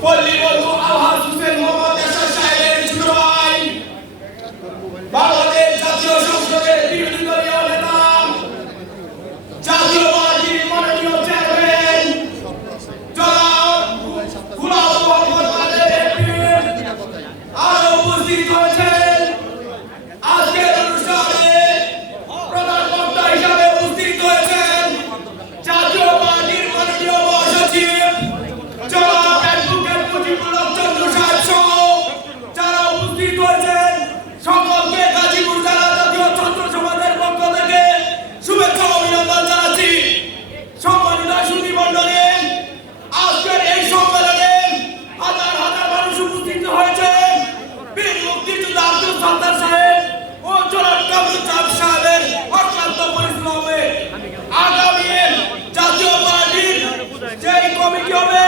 foi levado সর্দার সাহেব ও জনাব কামরুল চাঁদ সাহেবের অক্লান্ত পরিশ্রমে আগামী জাতীয় পার্টির যে কমিটি হবে